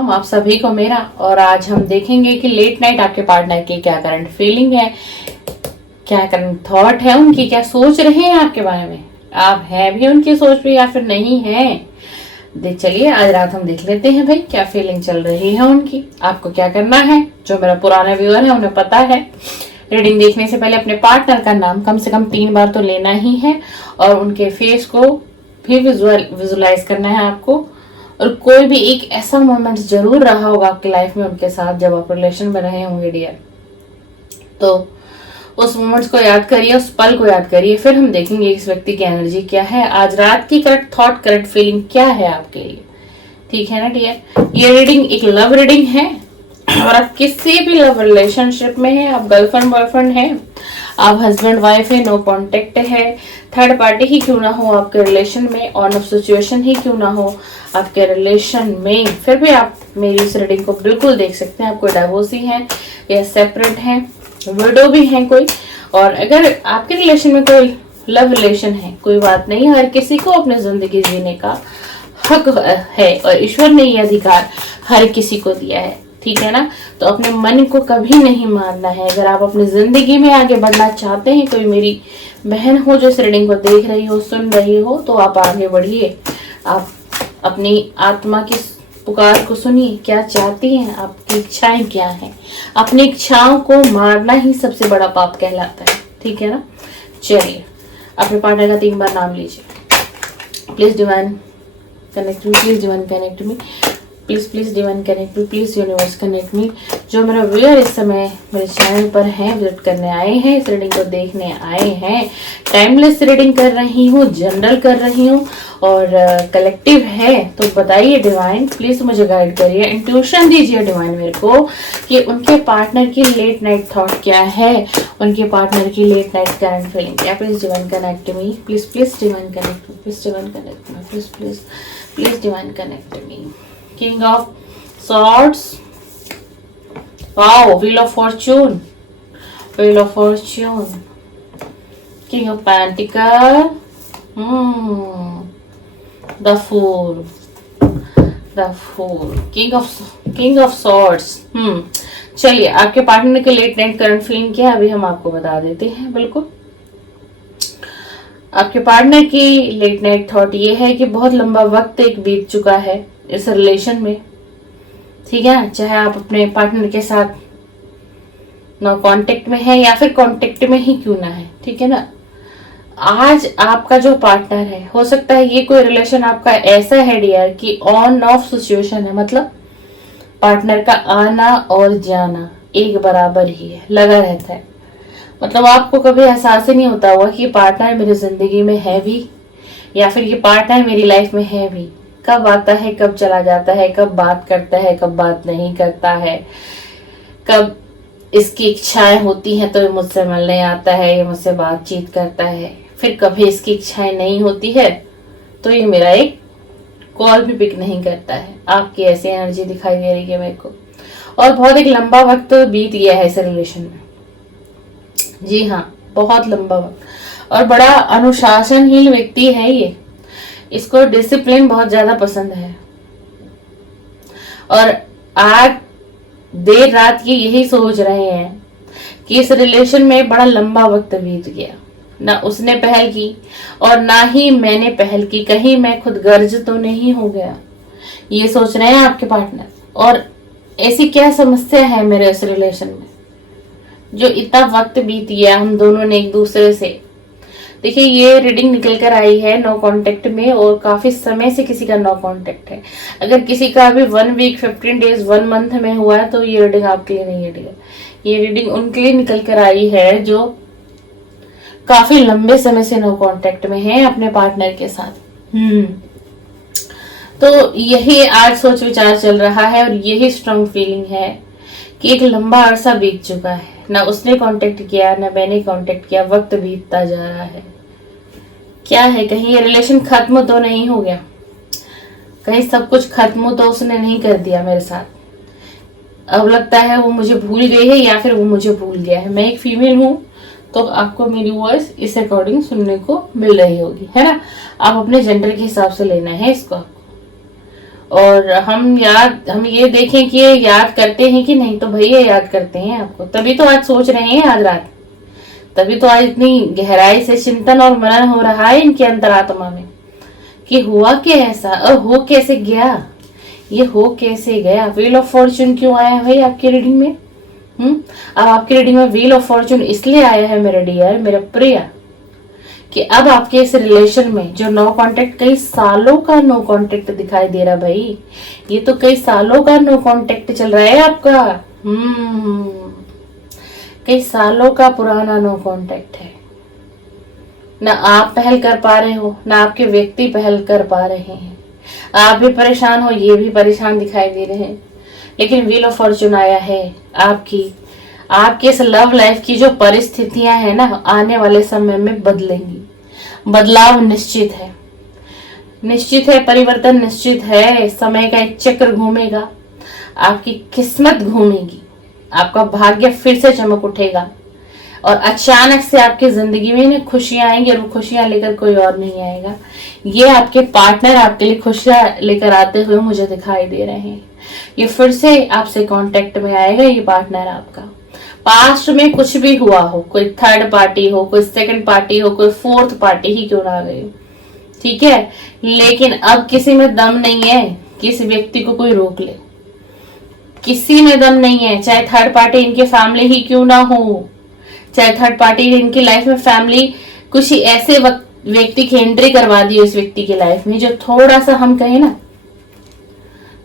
राम आप सभी को मेरा। और आज हम देखेंगे कि लेट नाइट आपके पार्टनर की क्या करंट फीलिंग है, क्या करंट थॉट है, उनकी क्या सोच रहे हैं आपके बारे में, आप हैं भी उनकी सोच पे या फिर नहीं है। चलिए आज रात हम देख लेते हैं भाई क्या फीलिंग चल रही है उनकी। आपको क्या करना है, जो मेरा पुराना व्यूअर है उन्हें पता है, रीडिंग देखने से पहले अपने पार्टनर का नाम कम से कम 3 बार तो लेना ही है और उनके फेस को भी विजुअलाइज करना है आपको। और कोई भी एक ऐसा मोमेंट जरूर रहा होगा आपकी लाइफ में उनके साथ जब आप रिलेशन में रहे होंगे डियर, तो उस मोमेंट्स को याद करिए, उस पल को याद करिए। फिर हम देखेंगे इस व्यक्ति की एनर्जी क्या है, आज रात की करेक्ट थॉट, करेक्ट फीलिंग क्या है आपके लिए। ठीक है ना डियर। ये रीडिंग एक लव रीडिंग है और आप किसी भी लव रिलेशनशिप में है, आप गर्लफ्रेंड बॉयफ्रेंड है, आप हस्बैंड वाइफ है, नो कॉन्टेक्ट है, थर्ड पार्टी ही क्यों ना हो आपके रिलेशन में, ऑन ऑफ सिचुएशन ही क्यों ना हो आपके रिलेशन में, फिर भी आप मेरी इस रीडिंग को बिल्कुल देख सकते हैं। आप कोई डाइवोर्सी है या सेपरेट है, विडो भी है कोई, और अगर आपके रिलेशन में कोई लव रिलेशन है, कोई बात नहीं, हर किसी को अपनी जिंदगी जीने का हक है और ईश्वर ने ये अधिकार हर किसी को दिया है। ठीक है ना। तो अपने मन को कभी नहीं मारना है। अगर आप अपनी जिंदगी में आगे बढ़ना चाहते हैं, कोई मेरी बहन हो जो इस रीडिंग को देख रही हो, सुन रही हो, तो आप आगे बढ़िए। आप अपनी आत्मा की पुकार को सुनिए, क्या चाहती हैं, आपकी इच्छाएं क्या हैं। अपनी इच्छाओं को मारना ही सबसे बड़ा पाप कहलाता है। ठीक है ना। चलिए अपने पार्टनर का 3 बार नाम लीजिए। Please divine connect me, please divine connect me, please divine connect me, please universe connect me. जो मेरा व्यूअर इस समय मेरे चैनल पर है, विजिट करने आए हैं, इस रीडिंग को देखने आए हैं, टाइमलेस रीडिंग कर रही हूँ, जनरल कर रही हूँ और कलेक्टिव है, तो बताइए डिवाइन, प्लीज मुझे गाइड करिए, इंट्यूशन दीजिए डिवाइन मेरे को कि उनके पार्टनर की लेट नाइट थॉट क्या है, उनके पार्टनर की लेट नाइट करंट फीलिंग क्या। Please divine connect me, please divine connect me, please divine connect me, please divine connect me. King of Swords, wow, Wheel of Fortune, King of Pentacles, the Fool, King of Swords। चलिए आपके partner के late night current feeling क्या है अभी हम आपको बता देते हैं। बिल्कुल आपके पार्टनर की लेट नाइट थॉट ये है कि बहुत लंबा वक्त एक बीत चुका है इस रिलेशन में। ठीक है, चाहे आप अपने पार्टनर के साथ नो कांटेक्ट में है या फिर कांटेक्ट में ही क्यों ना है। ठीक है ना। आज आपका जो पार्टनर है, हो सकता है ये कोई रिलेशन आपका ऐसा है डियर कि ऑन ऑफ सिचुएशन है, मतलब पार्टनर का आना और जाना एक बराबर ही है, लगा रहता है। मतलब आपको कभी एहसास ही नहीं होता हुआ कि पार्टनर मेरी जिंदगी में है भी या फिर ये पार्टनर मेरी लाइफ में है भी। कब आता है, कब चला जाता है, कब बात करता है, कब बात नहीं करता है, कब इसकी इच्छाएं होती हैं तो ये मुझसे मिलने आता है, ये मुझसे बातचीत करता है, फिर कभी इसकी इच्छाएं नहीं होती है तो ये मेरा एक कॉल भी पिक नहीं करता है। आपकी ऐसी एनर्जी दिखाई दे रही है मेरे को। और बहुत एक लंबा वक्त बीत गया है इस रिलेशन में। जी हाँ, बहुत लंबा वक्त। और बड़ा अनुशासनहीन व्यक्ति है ये, इसको डिसिप्लिन बहुत ज्यादा पसंद है और आज देर रात ये यही सोच रहे हैं कि इस रिलेशन में बड़ा लंबा वक्त बीत गया, ना उसने पहल की और ना ही मैंने पहल की, कहीं मैं खुद गर्ज तो नहीं हो गया, ये सोच रहे हैं आपके पार्टनर। और ऐसी क्या समस्या है मेरे इस रिलेशन में जो इतना वक्त बीत गया हम दोनों ने एक दूसरे से। देखिए ये रीडिंग निकल कर आई है नो कांटेक्ट में और काफी समय से किसी का नो कांटेक्ट है। अगर किसी का अभी 1 वीक 15 डेज 1 मंथ में हुआ है तो ये रीडिंग आपके लिए नहीं है। ये रीडिंग उनके लिए निकल कर आई है जो काफी लंबे समय से नो कांटेक्ट में है अपने पार्टनर के साथ। तो यही आज सोच विचार चल रहा है और यही स्ट्रॉन्ग फीलिंग है कि एक लंबा अरसा बीत चुका है, ना उसने कांटेक्ट किया ना मैंने कांटेक्ट किया, वक्त बीतता जा रहा है। क्या है, कहीं ये रिलेशन खत्म तो नहीं हो गया, कहीं सब कुछ खत्म तो उसने नहीं कर दिया मेरे साथ। अब लगता है वो मुझे भूल गई है या फिर वो मुझे भूल गया है। मैं एक फीमेल हूँ तो आपको मेरी वॉइस इस अकॉर्डिंग सुनने को मिल रही होगी, है ना। आप अपने जेंडर के हिसाब से लेना है इसको आपको। और हम ये देखें कि ये याद करते हैं कि नहीं, तो भैया याद करते हैं आपको, तभी तो आज सोच रहे हैं आज रात, तभी तो आज इतनी गहराई से चिंतन और मनन हो रहा है इनके अंतरात्मा में कि हुआ क्या ऐसा और हो कैसे गया, ये हो कैसे गया। व्हील ऑफ फॉर्चून क्यों आया है भाई आपकी रीडिंग में? अब आपकी रीडिंग में व्हील ऑफ फॉर्चून इसलिए आया है मेरे डियर, मेरे प्रिय, कि अब आपके इस रिलेशन में जो नो कांटेक्ट, कई सालों का नो कांटेक्ट दिखाई दे रहा भाई, ये तो कई सालों का नो कांटेक्ट चल रहा है आपका। कई सालों का पुराना नो कांटेक्ट है। ना आप पहल कर पा रहे हो, ना आपके व्यक्ति पहल कर पा रहे हैं, आप भी परेशान हो, ये भी परेशान दिखाई दे रहे हैं। लेकिन व्हील ऑफ फॉर्चून आया है आपकी इस लव लाइफ की जो परिस्थितियां है ना, आने वाले समय में बदलेंगी। बदलाव निश्चित है, निश्चित है, परिवर्तन निश्चित है। समय का एक चक्र घूमेगा, आपकी किस्मत घूमेगी, आपका भाग्य फिर से चमक उठेगा और अचानक से आपकी जिंदगी में खुशियां आएंगी, और वो खुशियां लेकर कोई और नहीं आएगा। ये आपके पार्टनर आपके लिए खुशियां लेकर आते हुए मुझे दिखाई दे रहे हैं। ये फिर से आपसे कांटेक्ट में आएगा, ये पार्टनर आपका। पास्ट में कुछ भी हुआ हो, कोई थर्ड पार्टी हो, कोई सेकंड पार्टी हो, कोई फोर्थ पार्टी ही क्यों ना आ गई, ठीक है, लेकिन अब किसी में दम नहीं है कि इस व्यक्ति को कोई रोक ले। किसी में दम नहीं है, चाहे थर्ड पार्टी इनके फैमिली ही क्यों ना हो, चाहे थर्ड पार्टी इनकी लाइफ में फैमिली कुछ ऐसे व्यक्ति की एंट्री करवा दी उस व्यक्ति की लाइफ में, जो थोड़ा सा हम कहें ना,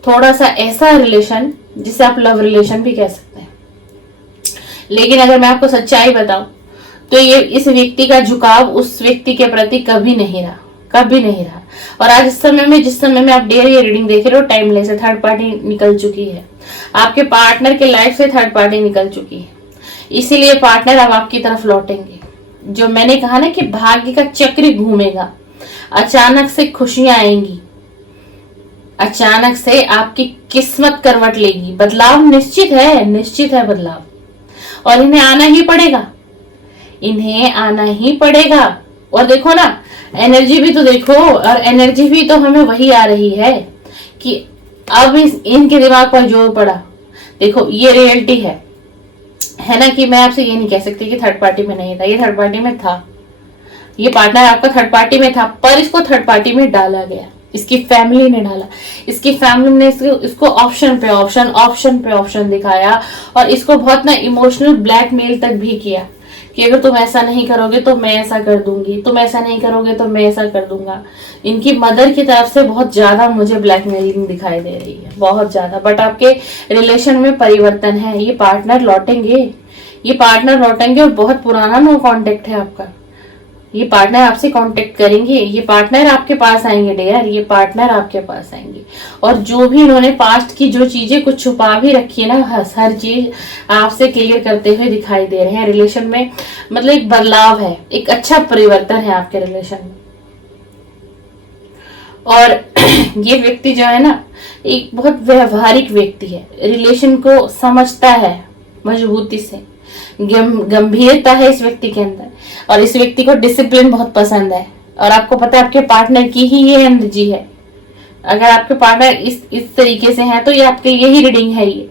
थोड़ा सा ऐसा रिलेशन जिसे आप लव रिलेशन भी कह सकते हैं। लेकिन अगर मैं आपको सच्चाई बताऊं तो ये इस व्यक्ति का झुकाव उस व्यक्ति के प्रति कभी नहीं रहा, कभी नहीं रहा। और आज इस समय में, जिस समय में आप डेयर ये रीडिंग देख रहे हो, टाइमलेस से थर्ड पार्टी निकल चुकी है, आपके पार्टनर के लाइफ से थर्ड पार्टी निकल चुकी है। इसीलिए पार्टनर अब आपकी तरफ लौटेंगे। जो मैंने कहा ना कि भाग्य का चक्र घूमेगा, अचानक से खुशियां आएंगी, अचानक से आपकी किस्मत करवट लेगी। बदलाव निश्चित है, निश्चित है बदलाव, और इन्हें आना ही पड़ेगा, इन्हें आना ही पड़ेगा। और देखो ना, एनर्जी भी तो देखो, और एनर्जी भी तो हमें वही आ रही है कि अब इनके दिमाग पर जोर पड़ा। देखो ये रियलिटी है ना, कि मैं आपसे ये नहीं कह सकती कि थर्ड पार्टी में नहीं था, ये थर्ड पार्टी में था, ये पार्टनर आपका थर्ड पार्टी में था, पर इसको थर्ड पार्टी में डाला गया, इसकी फैमिली ने डाला, इसकी फैमिली ने इसको ऑप्शन पे ऑप्शन दिखाया, और इसको बहुत ना इमोशनल ब्लैकमेल तक भी किया कि अगर तुम ऐसा नहीं करोगे तो मैं ऐसा कर दूंगी, तुम ऐसा नहीं करोगे तो मैं ऐसा कर दूंगा। इनकी मदर की तरफ से बहुत ज्यादा मुझे ब्लैकमेलिंग दिखाई दे रही है, बहुत ज्यादा। बट आपके रिलेशन में परिवर्तन है, ये पार्टनर लौटेंगे, और बहुत पुराना नो कांटेक्ट है आपका। ये पार्टनर आपसे कांटेक्ट करेंगे, ये पार्टनर आपके पास आएंगे डियर, ये पार्टनर आपके पास आएंगे। और जो भी इन्होंने पास्ट की जो चीजें कुछ छुपा भी रखी है ना, हर चीज आपसे क्लियर करते हुए दिखाई दे रहे हैं। रिलेशन में मतलब एक बदलाव है, एक अच्छा परिवर्तन है आपके रिलेशन में। और ये व्यक्ति जो है ना, एक बहुत व्यवहारिक व्यक्ति है, रिलेशन को समझता है मजबूती से, गंभीरता है इस व्यक्ति के अंदर, और इस व्यक्ति को डिसिप्लिन बहुत पसंद है। और आपको पता है आपके पार्टनर की ही ये एनर्जी है। अगर आपके पार्टनर इस तरीके से हैं तो ये आपके लिए ही रीडिंग है ये।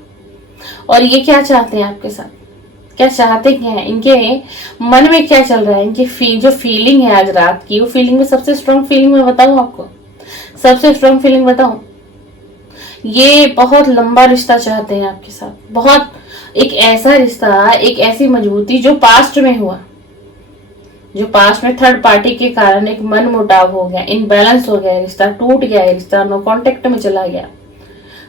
और ये क्या चाहते हैं आपके साथ, क्या चाहते क्या है, इनके मन में क्या चल रहा है, इनकी जो फीलिंग है आज रात की, वो फीलिंग में सबसे स्ट्रॉन्ग फीलिंग मैं बताऊं आपको, सबसे स्ट्रॉन्ग फीलिंग बताऊं, ये बहुत लंबा रिश्ता चाहते हैं आपके साथ, बहुत एक ऐसा रिश्ता, एक ऐसी मजबूती जो पास्ट में हुआ, जो पास्ट में थर्ड पार्टी के कारण एक मन मुटाव हो गया, इनबैलेंस हो गया, रिश्ता टूट गया, रिश्ता नो कांटेक्ट में चला गया।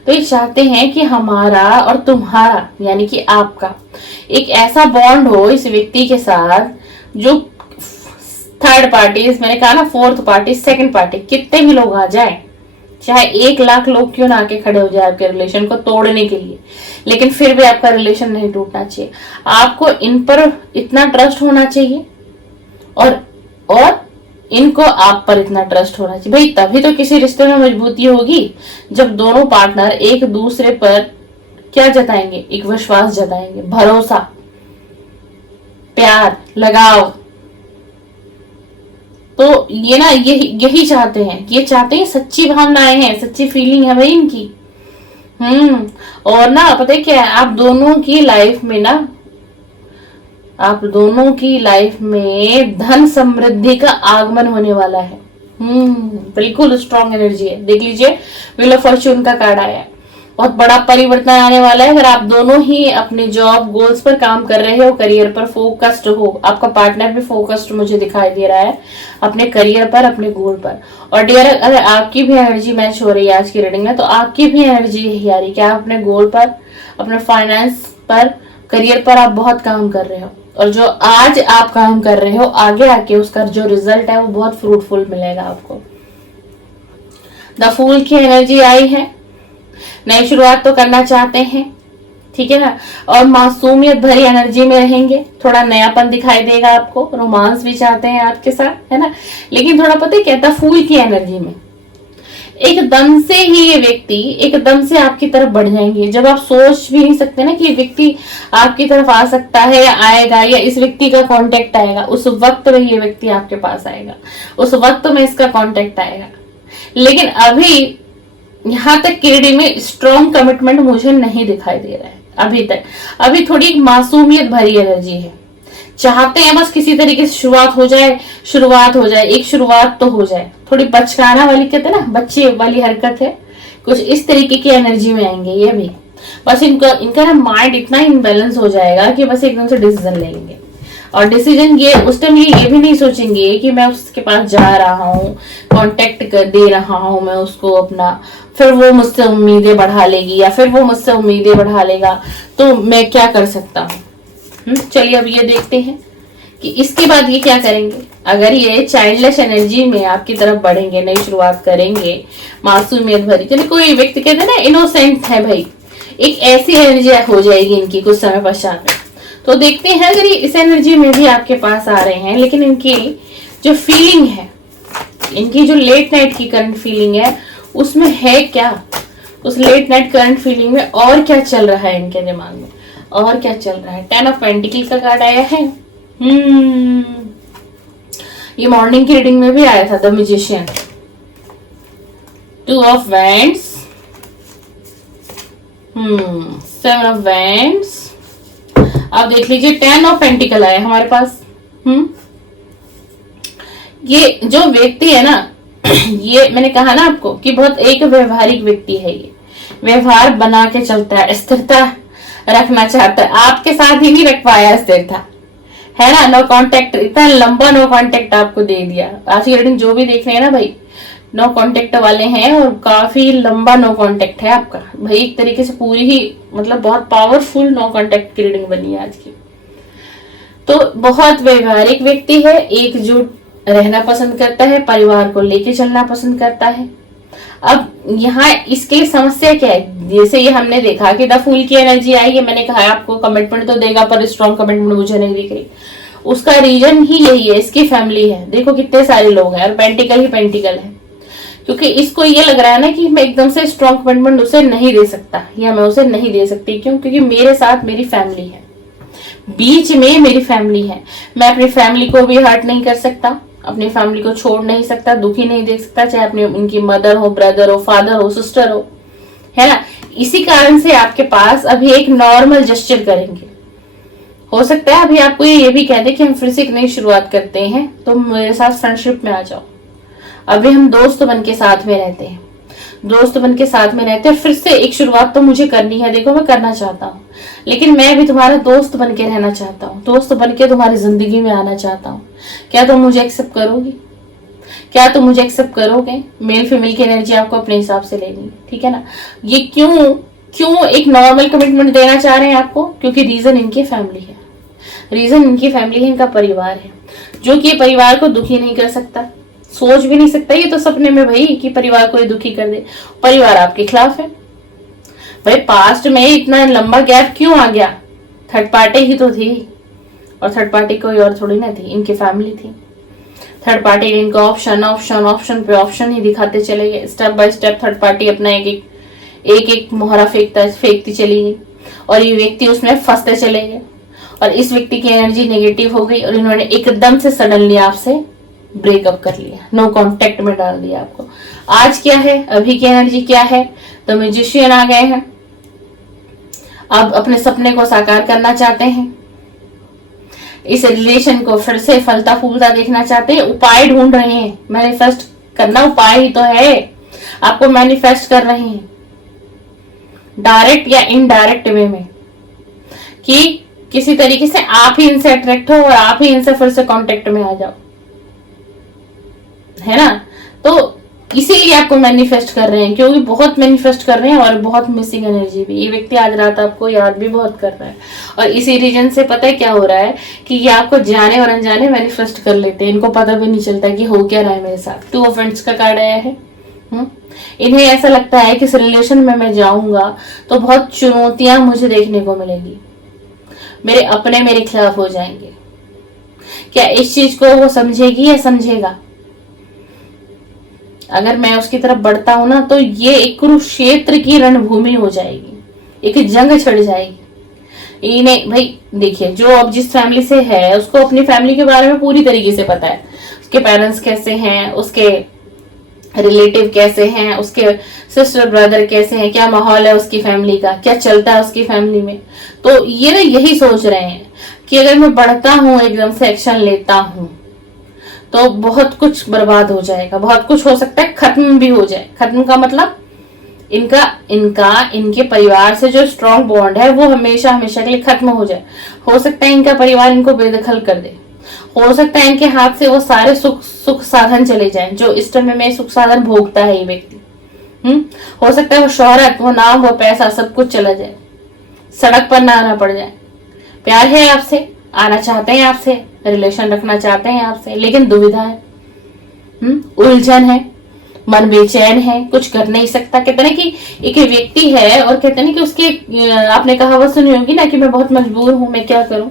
तो ये चाहते हैं कि हमारा और तुम्हारा, यानी कि आपका एक ऐसा बॉन्ड हो इस व्यक्ति के साथ, जो थर्ड पार्टी, मैंने कहा ना फोर्थ पार्टी, सेकंड पार्टी, कितने भी लोग आ जाए, चाहे 1 लाख लोग क्यों ना आके खड़े हो जाए आपके रिलेशन को तोड़ने के लिए, लेकिन फिर भी आपका रिलेशन नहीं टूटना चाहिए। आपको इन पर इतना ट्रस्ट होना चाहिए, और इनको आप पर इतना ट्रस्ट होना चाहिए भाई, तभी तो किसी रिश्ते में मजबूती होगी, जब दोनों पार्टनर एक दूसरे पर क्या जताएंगे, एक विश्वास जताएंगे, भरोसा, प्यार, लगाव, तो ये ना यही चाहते हैं, ये चाहते हैं, सच्ची भावनाएं हैं, सच्ची फीलिंग है भाई इनकी। और ना पता है क्या है, आप दोनों की लाइफ में ना, आप दोनों की लाइफ में धन समृद्धि का आगमन होने वाला है। बिल्कुल स्ट्रॉन्ग एनर्जी है। देख लीजिए, व्हील ऑफ फॉर्च्यून का कार्ड आया है। बहुत बड़ा परिवर्तन आने वाला है। अगर आप दोनों ही अपने जॉब गोल्स पर काम कर रहे हो, करियर पर फोकस्ड हो, आपका पार्टनर भी फोकस्ड मुझे दिखाई दे रहा है अपने करियर पर, अपने गोल पर। और डियर, अगर आपकी भी एनर्जी मैच हो रही है आज की रीडिंग में, तो आपकी भी एनर्जी यही आ रही है कि आप अपने गोल पर, अपने फाइनेंस पर, करियर पर आप बहुत काम कर रहे हो। और जो आज आप काम कर रहे हो, आगे आके उसका जो रिजल्ट है वो बहुत फ्रूटफुल मिलेगा आपको। द फूल की एनर्जी आई है। नई शुरुआत तो करना चाहते हैं, ठीक है ना, और मासूमियत भरी एनर्जी में रहेंगे। थोड़ा नयापन दिखाई देगा आपको, रोमांस भी चाहते हैं आपके साथ, है ना, लेकिन थोड़ा पता है क्या था, फूल की एनर्जी में एकदम से ही ये व्यक्ति एकदम से आपकी तरफ बढ़ जाएंगे। जब आप सोच भी नहीं सकते ना कि ये व्यक्ति आपकी तरफ आ सकता है या आएगा, या इस व्यक्ति का कांटेक्ट आएगा, उस वक्त में ये व्यक्ति आपके पास आएगा, उस वक्त में इसका कांटेक्ट आएगा। लेकिन अभी यहां तक की रीडिंग में स्ट्रॉन्ग कमिटमेंट मुझे नहीं दिखाई दे रहा है अभी तक। अभी थोड़ी मासूमियत भरी एनर्जी है। चाहते हैं बस किसी तरीके से शुरुआत हो जाए, एक शुरुआत तो हो जाए। थोड़ी बचकाना वाली, कहते हैं ना, बच्चे वाली हरकत है, कुछ इस तरीके की एनर्जी में आएंगे ये भी। बस इनका ना माइंड इतना इनबैलेंस हो जाएगा कि बस एकदम से डिसीजन लेंगे। और डिसीजन ये उस टाइम ये भी नहीं सोचेंगे कि मैं उसके पास जा रहा हूँ, कांटेक्ट कर दे रहा हूँ मैं उसको अपना, फिर वो मुझसे उम्मीदें बढ़ा लेगी या फिर वो मुझसे उम्मीदें बढ़ा लेगा, तो मैं क्या कर सकता हूँ। चलिए अब ये देखते हैं कि इसके बाद ये क्या करेंगे। अगर ये चाइल्डलेस एनर्जी में आपकी तरफ बढ़ेंगे, नई शुरुआत करेंगे, मासूमियत भरी, चलिए कोई व्यक्ति कहते हैं ना इनोसेंट है भाई, एक ऐसी एनर्जी हो जाएगी इनकी कुछ समय पश्चात। तो देखते हैं अगर ये इस एनर्जी में भी आपके पास आ रहे हैं, लेकिन इनकी जो फीलिंग है, इनकी जो लेट नाइट की करंट फीलिंग है, उसमें है क्या, उस लेट नाइट करंट फीलिंग में और क्या चल रहा है इनके दिमाग में, और क्या चल रहा है। 10 ऑफ पेंटिकल का कार्ड आया है। ये मॉर्निंग की रीडिंग में भी आया था, the magician. 2 of wands, 7 of wands. अब देख लीजिए 10 ऑफ पेंटिकल आया हमारे पास। ये जो व्यक्ति है ना, ये मैंने कहा ना आपको कि बहुत एक व्यवहारिक व्यक्ति है। ये व्यवहार बना के चलता है, स्थिरता रखना चाहता है, आपके साथ ही नहीं रख पाया स्थिरता, है ना। नो कांटेक्ट, इतना लंबा नो कांटेक्ट आपको दे दिया। आज की रीडिंग जो भी देख रहे हैं ना भाई, नो कांटेक्ट वाले हैं और काफी लंबा नो कांटेक्ट है आपका भाई। एक तरीके से पूरी ही मतलब बहुत पावरफुल नो कांटेक्ट की रीडिंग बनी है आज की। तो बहुत व्यवहारिक व्यक्ति है, एकजुट रहना पसंद करता है, परिवार को लेके चलना पसंद करता है। अब यहाँ इसके समस्या क्या है, जैसे ये हमने देखा कि द फूल की एनर्जी आई है, मैंने कहा आपको कमिटमेंट तो देगा पर स्ट्रॉन्ग कमिटमेंट मुझे नहीं दिख रही। उसका रीजन ही यही है, इसकी फैमिली है। देखो कितने सारे लोग हैं और पेंटिकल ही पेंटिकल है, क्योंकि इसको ये लग रहा है ना कि मैं एकदम से स्ट्रॉन्ग कमिटमेंट उसे नहीं दे सकता या मैं उसे नहीं दे सकती। क्यों? क्योंकि मेरे साथ मेरी फैमिली है, बीच में मेरी फैमिली है। मैं अपनी फैमिली को भी हर्ट नहीं कर सकता, अपनी फैमिली को छोड़ नहीं सकता, दुखी नहीं देख सकता, चाहे अपने उनकी मदर हो, ब्रदर हो, फादर हो, सिस्टर हो, है ना। इसी कारण से आपके पास अभी एक नॉर्मल जेस्चर करेंगे। हो सकता है अभी आपको ये भी कह दे कि हम फिर से एक नई शुरुआत करते हैं, तो मेरे साथ फ्रेंडशिप में आ जाओ। अभी हम दोस्त बन के साथ में रहते हैं, दोस्त बन के साथ में रहते हैं, फिर से एक शुरुआत तो मुझे करनी है। देखो मैं करना चाहता हूँ, लेकिन मैं भी तुम्हारा दोस्त बन के रहना चाहता हूँ, दोस्त बन के तुम्हारी जिंदगी में आना चाहता हूँ। क्या तुम मुझे एक्सेप्ट करोगी? क्या तुम मुझे एक्सेप्ट करोगे? मेल फीमेल की एनर्जी आपको अपने हिसाब से लेनी है, ठीक है ना। ये क्यों एक नॉर्मल कमिटमेंट देना चाह रहे हैं आपको? क्योंकि रीजन इनकी फैमिली है, रीजन इनकी फैमिली है, इनका परिवार है, जो कि परिवार को दुखी नहीं कर सकता, सोच भी नहीं सकता ये तो सपने में भाई कि परिवार को ये दुखी कर दे। परिवार आपके खिलाफ है भाई। पास्ट में इतना लंबा गैप क्यों आ गया? थर्ड पार्टी ही तो थी, और थर्ड पार्टी कोई और थोड़ी ना थी, इनकी फैमिली थी। थर्ड पार्टी इनको ऑप्शन पे ऑप्शन ही दिखाते चले गए। Step by step third party अपना एक मोहरा फेंकती चली गई, और ये व्यक्ति उसमें फंसते चले गए, और इस व्यक्ति की एनर्जी नेगेटिव हो गई, और इन्होंने एकदम से सडनली आपसे ब्रेकअप कर लिया, नो कांटेक्ट में डाल दिया आपको। आज क्या है, अभी की एनर्जी क्या है, तो मैजिशियन आ गए हैं। अब अपने सपने को साकार करना चाहते हैं, इस रिलेशन को फिर से फलता फूलता देखना चाहते हैं, उपाय ढूंढ रहे हैं। मैनिफेस्ट करना उपाय ही तो है, आपको मैनिफेस्ट कर रहे हैं डायरेक्ट या इनडायरेक्ट वे में, कि किसी तरीके से आप ही इनसे अट्रैक्ट हो और आप ही इनसे फिर से कांटेक्ट में आ जाओ, है ना। तो इसीलिए आपको मैनिफेस्ट कर रहे हैं, क्योंकि बहुत मैनिफेस्ट कर रहे हैं और बहुत मिसिंग एनर्जी भी। ये व्यक्ति आज रात आपको याद भी बहुत कर रहा है, और इसी रीजन से पता है क्या हो रहा है कि ये आपको जाने और अनजाने मैनिफेस्ट कर लेते हैं, इनको पता भी नहीं चलता कि हो क्या रहा है मेरे साथ। 2 ऑफ वांड्स का कार्ड आया है। इन्हें ऐसा लगता है कि इस रिलेशन में मैं जाऊंगा तो बहुत चुनौतियां मुझे देखने को मिलेंगी, मेरे अपने मेरे खिलाफ हो जाएंगे। क्या इस चीज को वो समझेगी या समझेगा? अगर मैं उसकी तरफ बढ़ता हूं ना, तो ये एक कुरुक्षेत्र की रणभूमि हो जाएगी, एक जंग छिड़ जाएगी। इन्हें भाई देखिए, जो अब जिस फैमिली से है उसको अपनी फैमिली के बारे में पूरी तरीके से पता है, उसके पेरेंट्स कैसे हैं, उसके रिलेटिव कैसे हैं, उसके सिस्टर ब्रदर कैसे हैं, क्या माहौल है उसकी फैमिली का, क्या चलता है उसकी फैमिली में। तो ये ना यही सोच रहे हैं कि अगर मैं बढ़ता हूं, एकदम से एक्शन लेता हूं, तो बहुत कुछ बर्बाद हो जाएगा, बहुत कुछ हो सकता है खत्म भी हो जाए। खत्म का मतलब इनके परिवार से जो स्ट्रॉन्ग बॉन्ड है वो हमेशा हमेशा के लिए खत्म हो जाए। हो सकता है इनका परिवार इनको बेदखल कर दे, हो सकता है इनके हाथ से वो सारे सुख साधन चले जाएं जो इस टाइम में सुख साधन भोगता है ये व्यक्ति। हो सकता है वो शोहरत, वो नाम, वो पैसा सब कुछ चला जाए, सड़क पर ना आना पड़ जाए। प्यार है आपसे, आना चाहते हैं आपसे, रिलेशन रखना चाहते हैं आपसे, लेकिन दुविधा है, उलझन है, मन बेचैन है, कुछ कर नहीं सकता। कहते ना कि एक व्यक्ति है और कहते ना कि उसकी, आपने कहावत सुनी होगी ना कि मैं बहुत मजबूर हूं, मैं क्या करूं,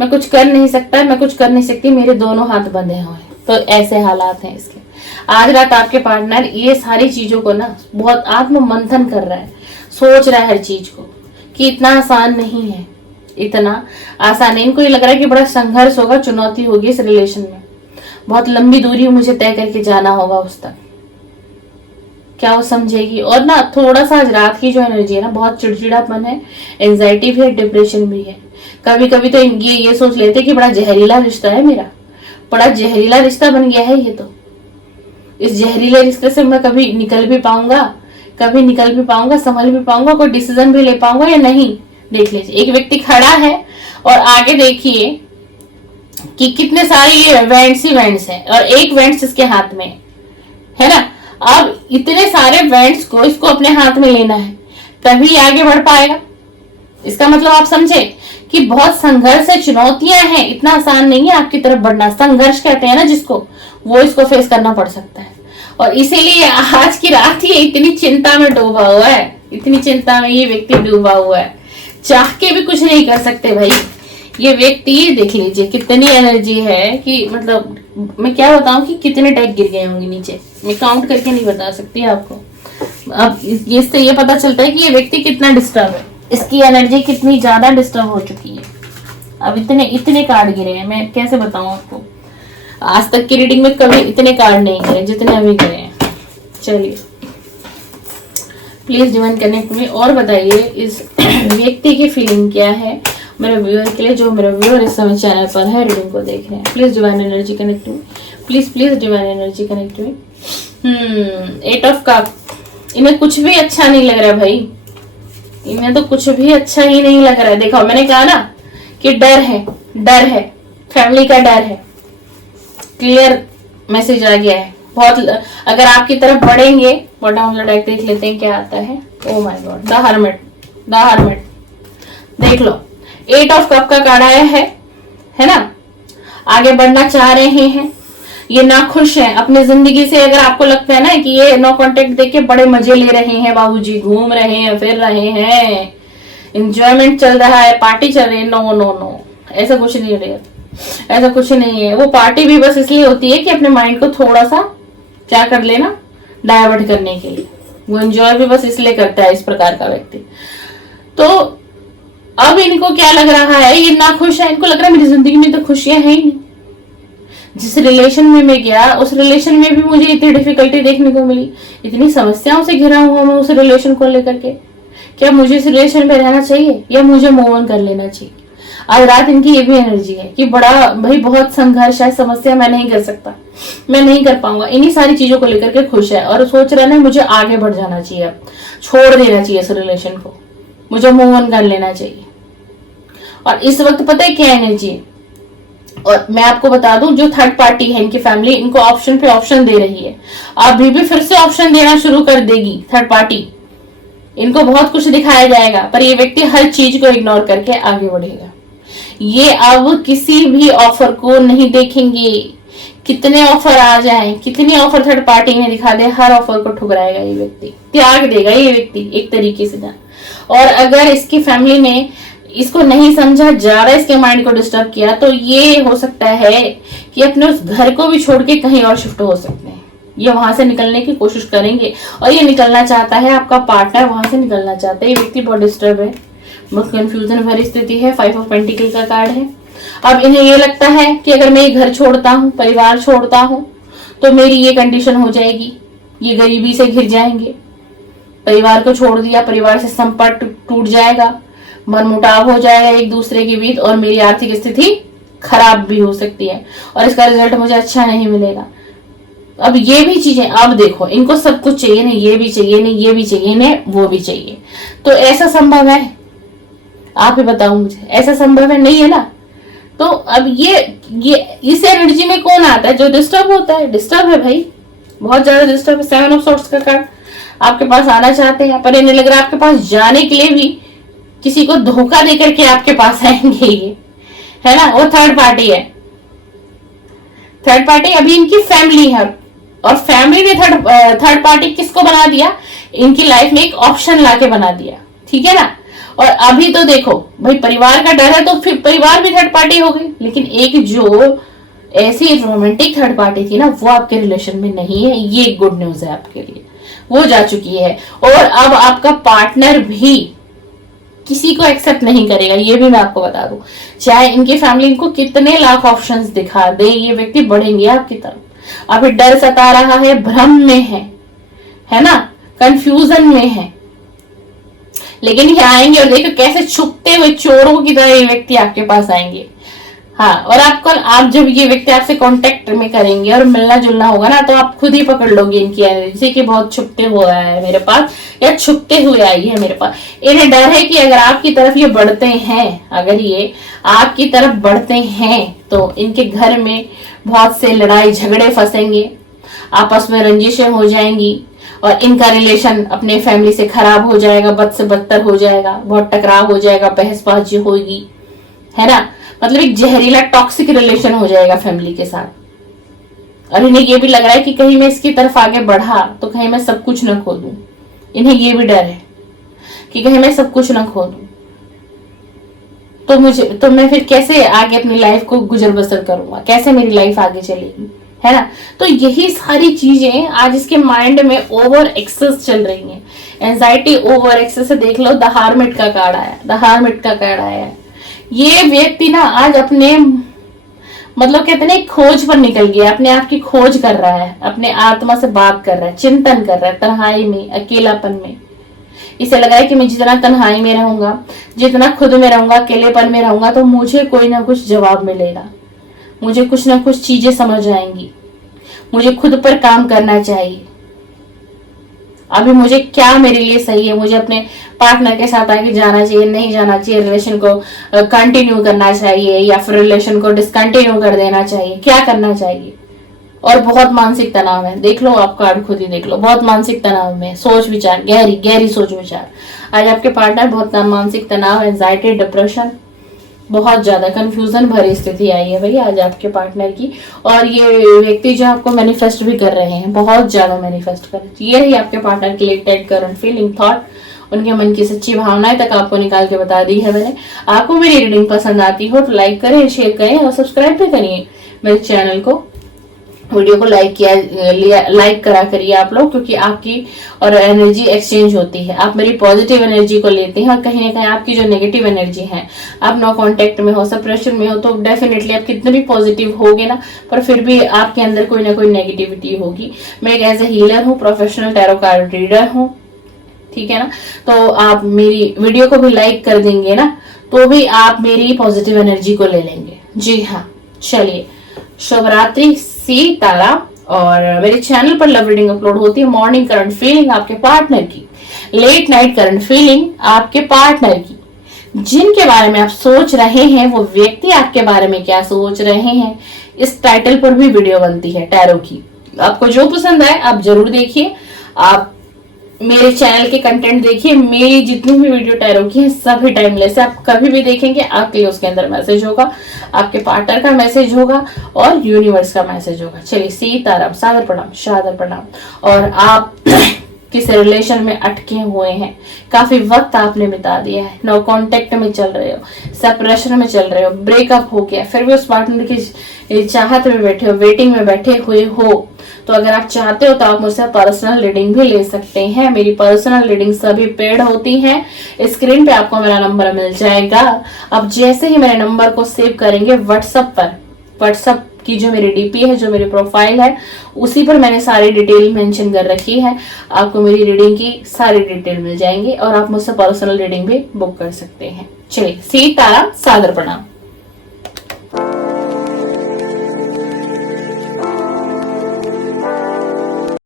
मैं कुछ कर नहीं सकता, मैं कुछ कर नहीं सकती, मेरे दोनों हाथ बंधे हुए हैं। तो ऐसे हालात हैं इसके। आज रात आपके पार्टनर ये सारी चीजों को ना बहुत आत्म मंथन कर रहा है, सोच रहा है हर चीज को कि इतना आसान नहीं है, इतना आसान नहीं। इनको ये लग रहा है कि बड़ा संघर्ष होगा, चुनौती होगी इस रिलेशन में, बहुत लंबी दूरी मुझे तय करके जाना होगा उस तक। क्या वो समझेगी? और ना थोड़ा सा आज रात की जो एनर्जी है ना, बहुत चिड़चिड़ापन है, एंजाइटी भी है, डिप्रेशन भी है। कभी कभी तो ये सोच लेते कि बड़ा जहरीला रिश्ता है मेरा, बड़ा जहरीला रिश्ता बन गया है ये, तो इस जहरीले रिश्ते से मैं कभी निकल भी पाऊंगा, संभल भी पाऊंगा, कोई डिसीजन भी ले पाऊंगा या नहीं। देख लीजिए, एक व्यक्ति खड़ा है और आगे देखिए कि कितने सारे ये वेंट्स ही वेंट्स हैं, और एक वेंट्स इसके हाथ में है ना। अब इतने सारे वेंट्स को इसको अपने हाथ में लेना है, कभी आगे बढ़ पाएगा? इसका मतलब आप समझे कि बहुत संघर्ष है, चुनौतियां हैं, इतना आसान नहीं है आपकी तरफ बढ़ना। संघर्ष कहते हैं ना जिसको, वो इसको फेस करना पड़ सकता है। और इसीलिए आज की रात ये इतनी चिंता में डूबा हुआ है, इतनी चिंता में ये व्यक्ति डूबा हुआ है, चाह के भी कुछ नहीं कर सकते भाई ये व्यक्ति। देख लीजिए कितनी एनर्जी है कि मतलब मैं क्या बताऊं कि कितने टैग गिर गए होंगे नीचे, मैं काउंट करके नहीं बता सकती आपको। अब इससे ये पता चलता है कि ये व्यक्ति कितना डिस्टर्ब है, इसकी एनर्जी कितनी ज्यादा डिस्टर्ब हो चुकी है। अब इतने कार्ड गिरे हैं, मैं कैसे बताऊं आपको। आज तक की रीडिंग में कभी इतने कार्ड नहीं गिरे जितने अभी गिरे हैं। चलिए प्लीज डिवाइन कनेक्ट में और बताइए इस व्यक्ति की फीलिंग क्या है मेरे व्यूअर के लिए, जो मेरे व्यूअर इस समय चैनल पर है, रीडिंग को देख रहे हैं। प्लीज डिवाइन एनर्जी कनेक्ट में, प्लीज डिवाइन एनर्जी कनेक्ट में। 8 ऑफ कप, इन्हें कुछ भी अच्छा नहीं लग रहा है भाई, इन्हें तो कुछ भी अच्छा ही नहीं लग रहा है। देखो मैंने कहा ना कि डर है, फैमिली का डर है। क्लियर मैसेज आ गया है बहुत। अगर आपकी तरफ बढ़ेंगे, बॉटम ऑफ द डेक देख लेते हैं क्या आता है। Oh my God, the hermit देख लो। 8 ऑफ कप का कार्ड आया है ना। आगे बढ़ना चाह रहे हैं, ये ना खुश है अपनी जिंदगी से। अगर आपको लगता है ना कि ये नो कांटेक्ट देख के बड़े मजे ले रहे हैं, बाबूजी घूम रहे हैं, फिर रहे हैं, एंजॉयमेंट चल रहा है, पार्टी चल रही है, नो ऐसा कुछ नहीं है, ऐसा कुछ नहीं है। वो पार्टी भी बस इसलिए होती है कि अपने माइंड को थोड़ा सा क्या कर लेना, डाइवर्ट करने के लिए। वो एंजॉय भी बस इसलिए करता है इस प्रकार का व्यक्ति। तो अब इनको क्या लग रहा है, ये ना खुश है, इनको लग रहा है मेरी जिंदगी में तो खुशियां है ही नहीं। जिस रिलेशन में मैं गया उस रिलेशन में भी मुझे इतनी डिफिकल्टी देखने को मिली, इतनी समस्याओं से घिरा हुआ मैं उस रिलेशन को लेकर के। क्या मुझे इस रिलेशन में रहना चाहिए या मुझे मूव ऑन कर लेना चाहिए? आज रात इनकी ये भी एनर्जी है कि बड़ा भाई बहुत संघर्ष है, समस्या, मैं नहीं कर सकता, मैं नहीं कर पाऊंगा, इन्हीं सारी चीजों को लेकर के खुश है और सोच रहा है मुझे आगे बढ़ जाना चाहिए, अब छोड़ देना चाहिए इस रिलेशन को, मुझे मूव ऑन कर लेना चाहिए। और इस वक्त पता है क्या एनर्जी है? और मैं आपको बता दूं, जो थर्ड पार्टी है इनकी फैमिली, इनको ऑप्शन पे ऑप्शन दे रही है, अभी भी फिर से ऑप्शन देना शुरू कर देगी थर्ड पार्टी। इनको बहुत कुछ दिखाया जाएगा पर ये व्यक्ति हर चीज को इग्नोर करके आगे बढ़ेगा। ये अब किसी भी ऑफर को नहीं देखेंगे, कितने ऑफर आ जाएं, कितनी ऑफर थर्ड पार्टी में दिखा दे, हर ऑफर को ठुकराएगा ये व्यक्ति, त्याग देगा ये व्यक्ति एक तरीके से जान। और अगर इसकी फैमिली ने इसको नहीं समझा, ज्यादा इसके माइंड को डिस्टर्ब किया, तो ये हो सकता है कि अपने उस घर को भी छोड़ के कहीं और शिफ्ट हो सकते हैं। ये वहां से निकलने की कोशिश करेंगे और ये निकलना चाहता है, आपका पार्टनर वहां से निकलना चाहता है। ये व्यक्ति बहुत डिस्टर्ब है, बहुत कंफ्यूजन भरी स्थिति है, 5 ऑफ पेंटिकल का कार्ड है। अब इन्हें ये लगता है कि अगर मैं ये घर छोड़ता हूँ, परिवार छोड़ता हूँ, तो मेरी ये कंडीशन हो जाएगी, ये गरीबी से घिर जाएंगे। परिवार को छोड़ दिया, परिवार से संपर्क टूट जाएगा, मनमुटाव हो जाएगा एक दूसरे के बीच और मेरी आर्थिक स्थिति खराब भी हो सकती है और इसका रिजल्ट मुझे अच्छा नहीं मिलेगा। अब ये भी चीजें, अब देखो इनको सब कुछ चाहिए, नहीं ये भी चाहिए, नहीं ये भी चाहिए, नहीं वो भी चाहिए। तो ऐसा संभव है? आप ही बताओ मुझे, ऐसा संभव है? नहीं है ना। तो अब ये इस एनर्जी में कौन आता है? जो डिस्टर्ब होता है। डिस्टर्ब है भाई, बहुत ज्यादा डिस्टर्ब है। 7 ऑफ सोर्ट्स का कार्ड आपके पास आना चाहते हैं पर इन्हें लग रहा है आपके पास जाने के लिए भी किसी को धोखा देकर के आपके पास आएंगे ये, है ना। वो थर्ड पार्टी है। थर्ड पार्टी अभी इनकी फैमिली है और फैमिली ने थर्ड पार्टी किसको बना दिया? इनकी लाइफ में एक ऑप्शन लाके बना दिया, ठीक है ना। और अभी तो देखो भाई, परिवार का डर है तो फिर परिवार भी थर्ड पार्टी हो गई, लेकिन एक जो ऐसी रोमांटिक थर्ड पार्टी थी ना, वो आपके रिलेशन में नहीं है। ये गुड न्यूज है आपके लिए, वो जा चुकी है। और अब आपका पार्टनर भी किसी को एक्सेप्ट नहीं करेगा, ये भी मैं आपको बता दूं। चाहे इनकी फैमिली इनको कितने लाख ऑप्शंस दिखा दे, ये व्यक्ति बढ़ेंगे आपकी तरफ। अभी डर सता रहा है, भ्रम में है ना, कंफ्यूजन में है, लेकिन ये आएंगे और देखो कैसे छुपते हुए चोरों की तरह ये व्यक्ति आपके पास आएंगे। हाँ, और आप जब ये व्यक्ति आपसे कांटेक्ट में करेंगे और मिलना जुलना होगा ना, तो आप खुद ही पकड़ लोगे इनकी एनर्जी कि बहुत छुपते हुए आया है मेरे पास या छुपते हुए आई है मेरे पास। इन्हें डर है कि अगर आपकी तरफ ये बढ़ते हैं, अगर ये आपकी तरफ बढ़ते हैं तो इनके घर में बहुत से लड़ाई झगड़े फंसेंगे, आपस में रंजिशें हो जाएंगी और इनका रिलेशन अपने फैमिली से खराब हो जाएगा, बद से बदतर हो जाएगा, बहुत टकराव हो जाएगा, बहसबाजी होगी, है ना। मतलब एक जहरीला टॉक्सिक रिलेशन हो जाएगा फैमिली के साथ। और इन्हें ये भी लग रहा है कि कहीं मैं इसकी तरफ आगे बढ़ा तो कहीं मैं सब कुछ न खो दूं। इन्हें ये भी डर है कि कहीं मैं सब कुछ न खो दूं तो मैं फिर कैसे आगे अपनी लाइफ को गुजर बसर करूंगा, कैसे मेरी लाइफ आगे चलेगी, है ना। तो यही सारी चीजें आज इसके माइंड में ओवर एक्सेस चल रही हैं। एंजाइटी ओवर एक्सेस से देख लो, द हार्मिट का कार्ड आया, द हार्मिट का कार्ड आया। ये व्यक्ति ना आज अपने मतलब कहते हैं खोज पर निकल गया, अपने आप की खोज कर रहा है, अपने आत्मा से बात कर रहा है, चिंतन कर रहा है, तन्हाई में, अकेलापन में। इसे लगा है कि मैं जितना तन्हाई में रहूंगा, जितना खुद में रहूंगा, अकेलेपन में रहूंगा, तो मुझे कोई ना कुछ जवाब मिलेगा, मुझे कुछ ना कुछ चीजें समझ आएंगी, मुझे खुद पर काम करना चाहिए। अभी मुझे क्या मेरे लिए सही है, मुझे अपने पार्टनर के साथ आगे जाना चाहिए, नहीं जाना चाहिए, रिलेशन को कंटिन्यू करना चाहिए या फिर रिलेशन को डिसकंटिन्यू कर देना चाहिए, क्या करना चाहिए। और बहुत मानसिक तनाव है, देख लो आप कार्ड खुद ही देख लो, बहुत मानसिक तनाव में, सोच विचार, गहरी गहरी सोच विचार। आज आपके पार्टनर बहुत मानसिक तनाव, एंजाइटी, डिप्रेशन, बहुत ज्यादा कंफ्यूजन भरी स्थिति आई है भाई आज आपके पार्टनर की। और ये व्यक्ति जो आपको मैनिफेस्ट भी कर रहे हैं, बहुत ज्यादा मैनिफेस्ट कर रहे हैं। ये ही आपके पार्टनर के लिए टेड करंट फीलिंग, थॉट, उनके मन की सच्ची भावनाएं तक आपको निकाल के बता दी है मैंने। आपको मेरी रीडिंग पसंद आती हो तो लाइक करें, शेयर करें और सब्सक्राइब भी करिए मेरे चैनल को। वीडियो को लाइक करा करिए आप लोग, क्योंकि आपकी और एनर्जी एक्सचेंज होती है। आप मेरी पॉजिटिव एनर्जी को लेते हैं और कहीं ना कहीं आपकी जो नेगेटिव एनर्जी है, आप नो कांटेक्ट में हो, सप्रेशन में हो, तो डेफिनेटली आप कितने भी पॉजिटिव होगे ना, पर फिर भी आपके अंदर कोई ना कोई नेगेटिविटी होगी। मैं एक एज ए हीलर हूँ, प्रोफेशनल टैरो कार्ड रीडर हूँ, ठीक है ना। तो आप मेरी वीडियो को भी लाइक कर देंगे ना, तो भी आप मेरी पॉजिटिव एनर्जी को ले लेंगे। जी हाँ, चलिए, शुभ रात्रि, सीताराम। और मेरे चैनल पर लव रीडिंग अपलोड होती है। मॉर्निंग करंट फीलिंग आपके पार्टनर की, लेट नाइट करंट फीलिंग आपके पार्टनर की, जिनके बारे में आप सोच रहे हैं वो व्यक्ति आपके बारे में क्या सोच रहे हैं, इस टाइटल पर भी वीडियो बनती है टैरो की। आपको जो पसंद आए आप जरूर देखिए। आप मेरे चैनल के कंटेंट देखिए, मेरी जितनी भी वीडियो टैरो की है सभी टाइमलेस है। आप कभी भी देखेंगे आपके लिए उसके अंदर मैसेज होगा, आपके पार्टनर का मैसेज होगा और यूनिवर्स का मैसेज होगा। चलिए, सीताराम, सादर प्रणाम, शादर प्रणाम। और आप किसी रिलेशन में अटके हुए हैं, काफी वक्त आपने बिता दिया है, नो कांटेक्ट में चल रहे हो, सेपरेशन में चल रहे हो, ब्रेकअप हो गया, फिर भी उस पार्टनर की चाहत में बैठे हो, वेटिंग में बैठे हुए हो, तो अगर आप चाहते हो तो आप मुझसे पर्सनल रीडिंग भी ले सकते हैं। मेरी पर्सनल रीडिंग सभी पेड होती है। स्क्रीन पे आपको मेरा नंबर मिल जाएगा। अब जैसे ही मेरे नंबर को सेव करेंगे व्हाट्सएप पर, व्हाट्सएप की जो मेरी डीपी है, जो मेरी प्रोफाइल है, उसी पर मैंने सारी डिटेल मेंशन कर रखी है। आपको मेरी रीडिंग की सारी डिटेल मिल जाएंगी और आप मुझसे पर्सनल रीडिंग भी बुक कर सकते हैं। चलिए, सीताराम, सादर प्रणाम।